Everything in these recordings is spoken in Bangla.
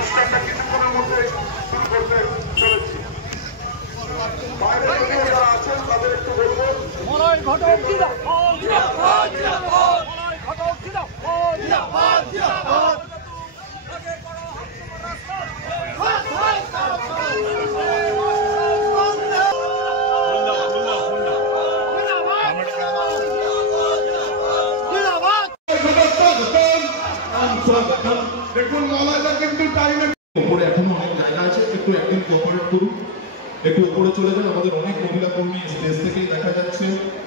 অনুষ্ঠানটা কিছুক্ষণের মধ্যে শুরু করতে চলেছি। বাইরে যারা আছেন তাদের একটু বলবো দেখুন মলাইদা কিন্তু টাইমে উপরে এখনো অনেক জায়গা আছে, একটু একদিন কোঅপারেট করুন, একটু উপরে চলে যান। আমাদের অনেক মহিলা কর্মী স্টেজ থেকেই দেখা যাচ্ছে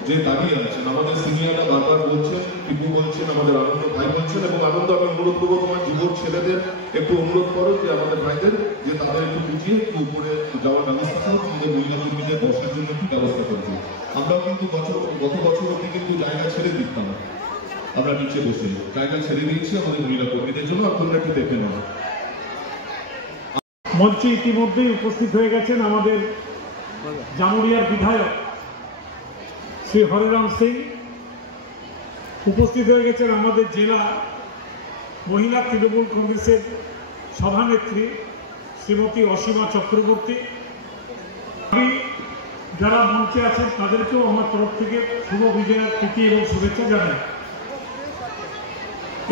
যে দাঁড়িয়ে আছেন। আমাদের সিনিয়ররা বারবার বলছেন, টিপু বলছেন, আমাদের আনন্দ ভাই বলছেন, এবং আনন্দ আমি অনুরোধ করবো তোমার যুবক ছেলেদের একটু অনুরোধ করো যে আমাদের ভাইদের যে তাদের একটু বুঝিয়ে একটু উপরে যাওয়ার ব্যবস্থা করো, আমাদের মহিলা কর্মীদের বসার জন্য একটু ব্যবস্থা করবো। আমরাও কিন্তু গত বছর অব্দি কিন্তু জায়গা ছেড়ে দিতাম, আমরা নিচে বসে জায়গা ছেড়ে দিয়েছি আমাদের মহিলা কর্মীদের জন্য। আপনারা একটু দেখে নেওয়া। মঞ্চে ইতিমধ্যেই উপস্থিত হয়ে গেছেন আমাদের জামুরিয়ার বিধায়ক শ্রী হরিরাম সিং, উপস্থিত হয়ে গেছেন আমাদের জেলা মহিলা তৃণমূল কংগ্রেসের সভানেত্রী শ্রীমতী অসীমা চক্রবর্তী। আমি যারা মঞ্চে আছেন তাদেরকেও আমার তরফ থেকে শুভ বিজয়ার প্রীতি এবং শুভেচ্ছা জানাই।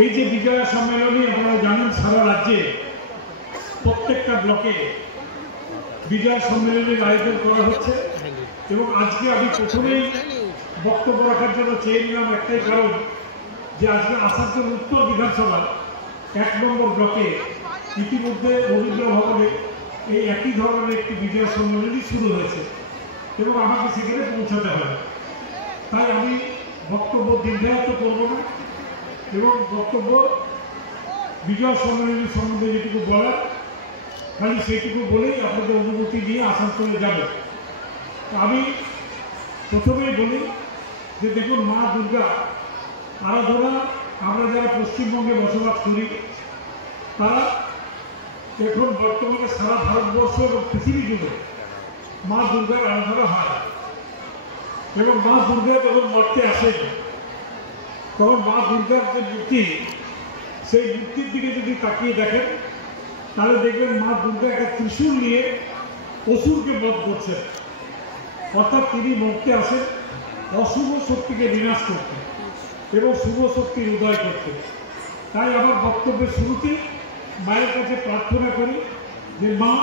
এই যে বিজয়া সম্মেলনী আপনারা জানেন সারা রাজ্যে প্রত্যেকটা ব্লকে বিজয়া সম্মেলনের আয়োজন করা হচ্ছে, এবং আজকে আমি প্রথমেই বক্তব্য রাখার জন্য চেয়ে নিলাম একটাই কারণ যে আজকে আসানসোল উত্তর বিধানসভা 1 নম্বর ব্লকে ইতিমধ্যে রবীন্দ্র ভবনে এই একই ধরনের একটি বিজয়া সম্মেলনী শুরু হয়েছে এবং আমাকে সেখানে পৌঁছাতে হবে। তাই আমি বক্তব্য দীর্ঘায়িত করব না এবং বক্তব্য বিজয় সম্মেলনী সম্বন্ধে যেটুকু বলার খালি সেইটুকু বলেই আপনাদের অনুমতি নিয়ে আসানসোলে যাব। আমি প্রথমেই বলি যে দেখুন, মা দুর্গা আরাধনা আমরা যারা পশ্চিমবঙ্গে বসবাস করি তারা এখন বর্তমানে সারা ভারতবর্ষ এবং পৃথিবী জুড়ে মা দুর্গার আরাধনা হয়, এবং মা দুর্গা যখন মর্তে আসেন তখন মা দুর্গার যে মূর্তি, সেই মূর্তির দিকে যদি তাকিয়ে দেখেন তাহলে দেখবেন মা দুর্গা একটা ত্রিশূল নিয়ে অসুরকে বধ করছেন। অর্থাৎ তিনি মর্তে আসেন অশুভ শক্তিকে বিনাশ করতে এবং শুভ শক্তির উদয় করতে। তাই আমার বক্তব্যের শুরুতে মায়ের কাছে প্রার্থনা করি যে মা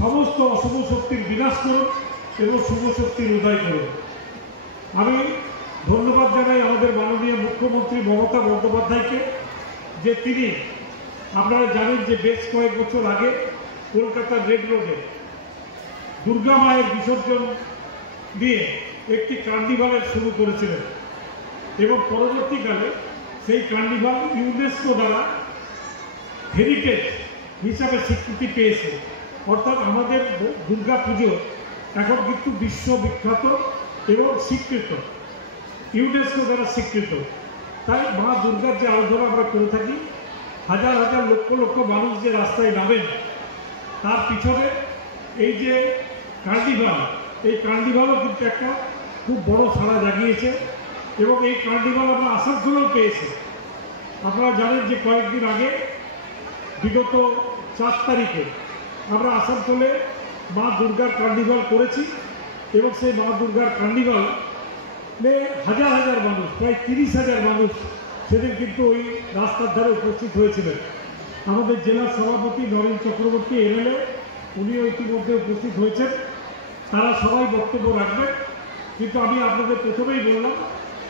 সমস্ত অশুভ শক্তির বিনাশ করুন এবং শুভ শক্তির উদয় করুন। আমি ধন্যবাদ জানাই আমাদের মাননীয় মুখ্যমন্ত্রী মমতা বন্দ্যোপাধ্যায়কে যে তিনি, আপনারা জানেন যে বেশ কয়েক বছর আগে কলকাতার রেড রোডে দুর্গা মায়ের বিসর্জন দিয়ে একটি কার্নিভালের শুরু করেছিলেন, এবং পরবর্তীকালে সেই কার্নিভাল ইউনেস্কো দ্বারা হেরিটেজ হিসাবে স্বীকৃতি পেয়েছে। অর্থাৎ আমাদের দুর্গা পুজো এখন কিন্তু বিশ্ববিখ্যাত এবং স্বীকৃত, ইউনেস্কো দ্বারা স্বীকৃত। তাই মা দুর্গার যে আরাধনা আমরা করে থাকি, হাজার হাজার লক্ষ লক্ষ মানুষ যে রাস্তায় নামেন, তার পিছনে এই যে কার্নিভাল, এই কার্নিভালও কিন্তু একটা খুব বড় সাড়া জাগিয়েছে, এবং এই কার্নিভাল আমরা আসানসোলেও পেয়েছি। আপনারা জানেন যে কয়েকদিন আগে বিগত 4 তারিখে আমরা আসানসোলে মা দুর্গার কার্নিভাল করেছি, এবং সেই মা দুর্গার কার্নিভালে হাজার হাজার মানুষ, প্রায় 30,000 মানুষ সেদিন কিন্তু ওই রাস্তার ধারে উপস্থিত হয়েছিলেন। আমাদের জেলার সভাপতি নরেন চক্রবর্তী এমএলএ, উনিও ইতিমধ্যে উপস্থিত হয়েছেন। তারা সবাই বক্তব্য রাখবেন, কিন্তু আমি আপনাদের প্রথমেই বললাম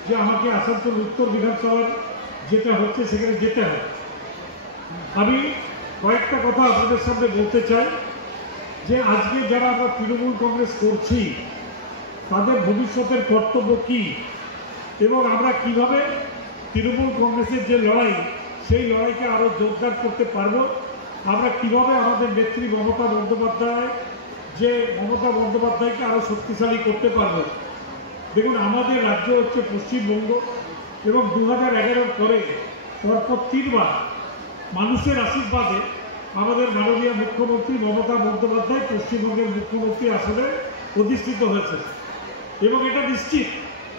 যে আমাকে আসানসোল উত্তর বিধানসভার যেটা হচ্ছে সেখানে যেতে হবে। আমি কয়েকটা কথা আপনাদের সামনে বলতে চাই যে আজকে যারা আমরা তৃণমূল কংগ্রেস করছি তাদের ভবিষ্যতের কর্তব্য কী, এবং আমরা কিভাবে তৃণমূল কংগ্রেসের যে লড়াই, সেই লড়াইকে আরও জোরদার করতে পারবো। আমরা কিভাবে আমাদের নেত্রী মমতা বন্দ্যোপাধ্যায়কে আরও শক্তিশালী করতে পারবো। দেখুন, আমাদের রাজ্য হচ্ছে পশ্চিমবঙ্গ, এবং 2011 পরে পরপর 3 বার মানুষের আশীর্বাদে আমাদের মাননীয় মুখ্যমন্ত্রী মমতা বন্দ্যোপাধ্যায় পশ্চিমবঙ্গের মুখ্যমন্ত্রী আসনে অধিষ্ঠিত হয়েছে, এবং এটা নিশ্চিত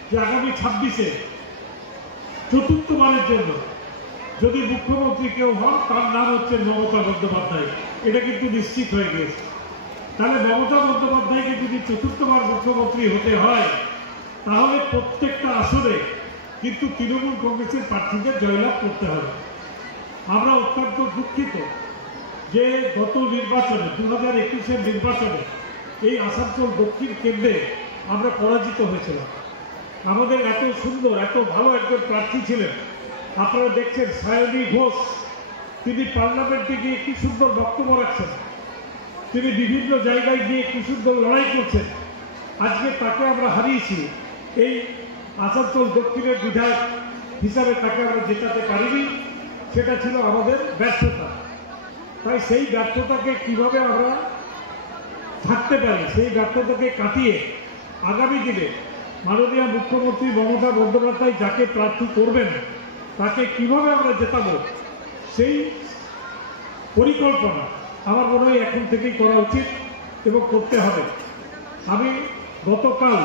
যে আগামী 26-এ 4র্থবারের জন্য যদি মুখ্যমন্ত্রী কেউ হন তার নাম হচ্ছে মমতা বন্দ্যোপাধ্যায়, এটা কিন্তু নিশ্চিত হয়ে গেছে। তাহলে মমতা বন্দ্যোপাধ্যায়কে যদি চতুর্থবার মুখ্যমন্ত্রী হতে হয় তাহলে প্রত্যেকটা আসনে কিন্তু তৃণমূল কংগ্রেসের প্রার্থীদের জয়লাভ করতে হবে। আমরা অত্যন্ত দুঃখিত যে গত নির্বাচনে 2021-এর নির্বাচনে এই আসানসোল দক্ষিণ কেন্দ্রে আমরা পরাজিত হয়েছিলাম। আমাদের এত সুন্দর এত ভালো একজন প্রার্থী ছিলেন, আপনারা দেখছেন সায়নী ঘোষ, তিনি পার্লামেন্টে গিয়ে কি সুন্দর বক্তব্য রাখছেন, তিনি বিভিন্ন জায়গায় গিয়ে কি সুন্দর লড়াই করছেন। আজকে তাকে আমরা হারিয়েছি, এই আসানসোল দক্ষিণের বিধায়ক হিসাবে তাকে আমরা জেতাতে পারিনি, সেটা ছিল আমাদের ব্যর্থতা। তাই সেই ব্যর্থতাকে কিভাবে আমরা থাকতে পারি, সেই ব্যর্থতাকে কাটিয়ে আগামী দিনে মাননীয় মুখ্যমন্ত্রী মমতা বন্দ্যোপাধ্যায় যাকে প্রার্থী করবেন তাকে কিভাবে আমরা জেতাবো, সেই পরিকল্পনা আমার মনে হয় এখন থেকেই করা উচিত এবং করতে হবে। আমি গতকাল